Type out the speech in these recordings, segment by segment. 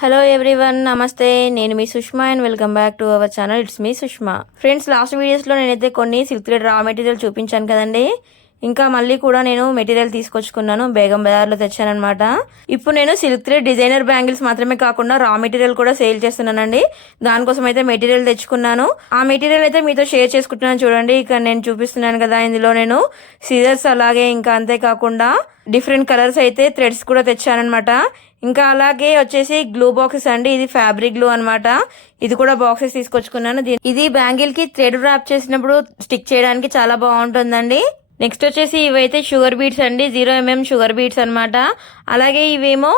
Hello everyone నమస్తే. నేను మీ Sushma and welcome back to our channel it's me Sushma. Friends last వీడియోస్లో నేనైతే కొన్ని సిల్క్ థ్రెడ్ రా మెటీరియల్ చూపించాను కదండి. ఇంకా మళ్ళీ కూడా నేను మెటీరియల్ తీసుకొచ్చుకున్నాను బేగం బజార్లో తెచ్చానమాట ఇప్పుడు నేను సిల్క్ త్రీ డిజైనర్ బ్యాంగిల్స్ మాత్రమే కాకుండా రా మెటీరియల్ కూడా సేల్ చేస్తున్నానండి. దానికోసం అయితే మెటీరియల్ తెచ్చుకున్నాను. ఆ మెటీరియల్ అయితే మీతో షేర్ చేసుకుంటున్నాను చూడండి. ఇక్కడ నేను చూపిస్తున్నాను కదా ఇందులో నేను సీజర్స్ అలాగే ఇంకా అంతేకాకుండా డిఫరెంట్ కలర్స్ అయితే థ్రెడ్స్ కూడా తెచ్చానమాట ఇంకా అలాగే వచ్చేసి గ్లూ బాక్సెస్ అండి. ఇది ఫ్యాబ్రిక్ గ్లూ అనమాట ఇది కూడా బాక్సెస్ తీసుకొచ్చుకున్నాను. ఇది బ్యాంగిల్కి థ్రెడ్ ర్యాప్ చేసినప్పుడు స్టిక్ చేయడానికి చాలా బాగుంటుందండి. నెక్స్ట్ వచ్చేసి ఇవైతే షుగర్ బీట్స్ అండి. జీరో ఎంఎం షుగర్ బీట్స్ అన్నమాట. అలాగే ఇవేమో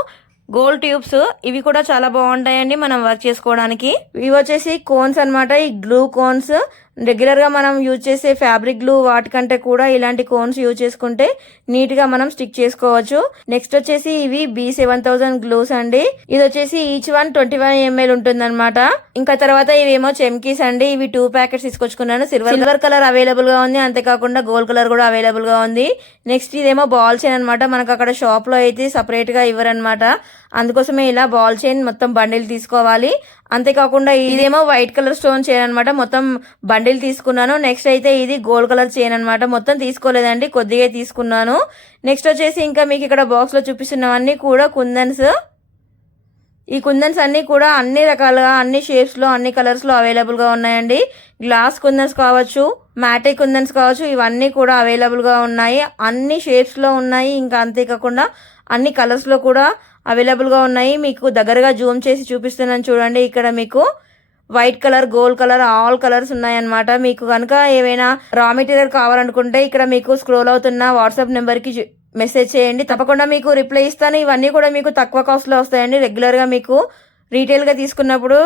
గోల్డ్ ట్యూబ్స్ ఇవి కూడా చాలా బాగుంటాయండి మనం వర్క్ చేసుకోవడానికి. ఇవి వచ్చేసి కోన్స్ అన్నమాట. ఈ గ్లూ కోన్స్ రెగ్యులర్గా మనం యూజ్ చేసే ఫ్యాబ్రిక్ గ్లూ వాటికంటే కూడా ఇలాంటి కోన్స్ యూజ్ చేసుకుంటే నీట్గా మనం స్టిక్ చేసుకోవచ్చు. నెక్స్ట్ వచ్చేసి ఇవి బి సెవెన్ థౌసండ్ గ్లూస్ అండి. ఇది వచ్చేసి each one twenty one ML ఉంటుంది ఇంకా తర్వాత ఇవేమో చెమ్కీస్ అండి. ఇవి టూ ప్యాకెట్స్ తీసుకొచ్చుకున్నాను. సిల్వర్ సిల్వర్ కలర్ అవైలబుల్గా ఉంది. అంతేకాకుండా గోల్డ్ కలర్ కూడా అవైలబుల్గా ఉంది. నెక్స్ట్ ఇదేమో బాల్ చైన్ అనమాట మనకు అక్కడ షాప్లో అయితే సపరేట్గా ఇవ్వరనమాట అందుకోసమే ఇలా బాల్ చైన్ మొత్తం బండిల్ తీసుకోవాలి. అంతేకాకుండా ఇదేమో వైట్ కలర్ స్టోన్ చైన్ అనమాట మొత్తం బండిల్ తీసుకున్నాను. నెక్స్ట్ అయితే ఇది గోల్డ్ కలర్ చైన్ అనమాట మొత్తం తీసుకోలేదండి. కొద్దిగా తీసుకున్నాను. నెక్స్ట్ వచ్చేసి ఇంకా మీకు ఇక్కడ బాక్స్లో చూపిస్తున్నవన్నీ కూడా కుందన్స్. ఈ కుందన్స్ అన్నీ కూడా అన్ని రకాలుగా అన్ని షేప్స్లో అన్ని కలర్స్లో అవైలబుల్గా ఉన్నాయండి. గ్లాస్ కుందన్స్ కావచ్చు మ్యాటిక్ కుందన్స్ కావచ్చు ఇవన్నీ కూడా అవైలబుల్గా ఉన్నాయి. అన్ని షేప్స్లో ఉన్నాయి. ఇంకా అంతేకాకుండా అన్ని కలర్స్లో కూడా అవైలబుల్గా ఉన్నాయి. మీకు దగ్గరగా జూమ్ చేసి చూపిస్తున్నాను చూడండి. ఇక్కడ మీకు white colour gold colour all colours ఉన్నాయన్నమాట. మీకు కనుక ఏవైనా రా మెటీరియల్ కావాలనుకుంటే ఇక్కడ మీకు స్క్రోల్ అవుతున్న వాట్సాప్ నెంబర్కి మెసేజ్ చేయండి. తప్పకుండా మీకు రిప్లై ఇస్తాను. ఇవన్నీ కూడా మీకు తక్కువ కాస్ట్లో వస్తాయండి. రెగ్యులర్గా మీకు రీటైల్గా తీసుకున్నప్పుడు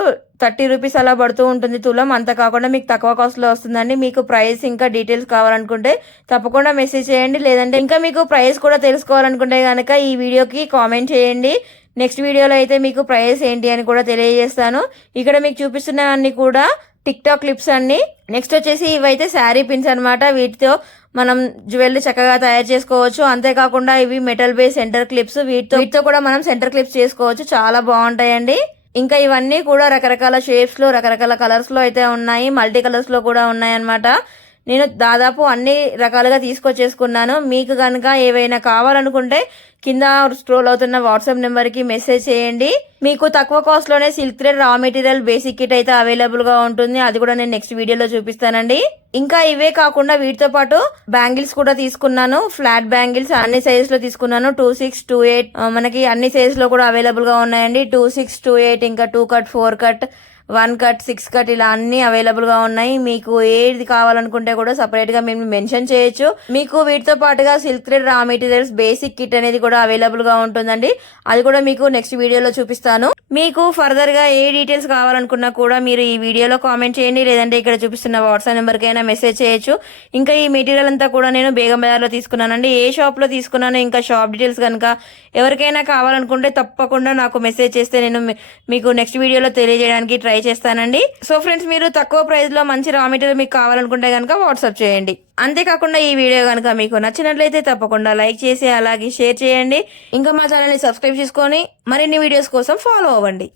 థర్టీ రూపీస్ అలా పడుతూ ఉంటుంది తులం. అంత కాకుండా మీకు తక్కువ కాస్ట్లో వస్తుందండి. మీకు ప్రైస్ ఇంకా డీటెయిల్స్ కావాలనుకుంటే తప్పకుండా మెసేజ్ చేయండి. లేదంటే ఇంకా మీకు ప్రైస్ కూడా తెలుసుకోవాలనుకుంటే కనుక ఈ వీడియోకి కామెంట్ చేయండి. నెక్స్ట్ వీడియోలో అయితే మీకు ప్రైస్ ఏంటి అని కూడా తెలియజేస్తాను. ఇక్కడ మీకు చూపిస్తున్నవన్నీ కూడా టిక్ టాక్ క్లిప్స్ అన్ని నెక్స్ట్ వచ్చేసి ఇవైతే శారీ పిన్స్ అన్నమాట. వీటితో మనం జ్యువెలరీ చక్కగా తయారు చేసుకోవచ్చు. అంతేకాకుండా ఇవి మెటల్ బేస్ సెంటర్ క్లిప్స్ వీటితో వీటితో కూడా మనం సెంటర్ క్లిప్స్ చేసుకోవచ్చు. చాలా బాగుంటాయండి. ఇంకా ఇవన్నీ కూడా రకరకాల షేప్స్లో రకరకాల కలర్స్లో అయితే ఉన్నాయి. మల్టీ కలర్స్లో కూడా ఉన్నాయి అన్నమాట నేను దాదాపు అన్ని రకాలుగా తీసుకొచ్చేసుకున్నాను. మీకు కనుక ఏవైనా కావాలనుకుంటే కింద స్క్రోల్ అవుతున్న వాట్సాప్ నెంబర్కి మెసేజ్ చేయండి. మీకు తక్కువ కాస్ట్లోనే silk thread raw material basic kit అయితే అవైలబుల్గా ఉంటుంది. అది కూడా నేను నెక్స్ట్ వీడియోలో చూపిస్తానండి. ఇంకా ఇవే కాకుండా వీటితో పాటు బ్యాంగిల్స్ కూడా తీసుకున్నాను. ఫ్లాట్ బ్యాంగిల్స్ అన్ని సైజెస్లో తీసుకున్నాను. టూ సిక్స్ టూ ఎయిట్ మనకి అన్ని సైజెస్లో కూడా అవైలబుల్గా ఉన్నాయండి. టూ సిక్స్ టూ ఎయిట్ ఇంకా two cut four cut one cut six cut ఇలా అన్ని అవైలబుల్గా ఉన్నాయి. మీకు ఏది కావాలనుకుంటే కూడా సపరేట్గా మేము మెన్షన్ చేయొచ్చు. మీకు వీటితో పాటుగా silk thread raw materials basic kit అనేది కూడా అవైలబుల్గా ఉంటుందండి. అది కూడా మీకు నెక్స్ట్ వీడియోలో చూపిస్తాను. మీకు ఫర్దర్గా ఏ డీటెయిల్స్ కావాలనుకున్నా కూడా మీరు ఈ వీడియోలో కామెంట్ చేయండి. లేదంటే ఇక్కడ చూపిస్తున్న వాట్సాప్ నెంబర్కైనా మెసేజ్ చేయొచ్చు. ఇంకా ఈ మెటీరియల్ అంతా కూడా నేను బేగం బజార్లో తీసుకున్నానండి. ఏ షాప్లో తీసుకున్నాను ఇంకా షాప్ డీటెయిల్స్ కనుక ఎవరికైనా కావాలనుకుంటే తప్పకుండా నాకు మెసేజ్ చేస్తే నేను మీకు నెక్స్ట్ వీడియోలో తెలియజేయడానికి ట్రై చేస్తానండి. సో ఫ్రెండ్స్ మీరు తక్కువ ప్రైస్లో మంచి రా మెటీరియల్ మీకు కావాలనుకుంటే కనుక వాట్సాప్ చేయండి. అంతేకాకుండా ఈ వీడియో కనుక మీకు నచ్చినట్లయితే తప్పకుండా లైక్ చేసి అలాగే షేర్ చేయండి. ఇంకా మా ఛానల్ని సబ్స్క్రైబ్ చేసుకొని మరిన్ని వీడియోస్ కోసం ఫాలో అవ్వండి.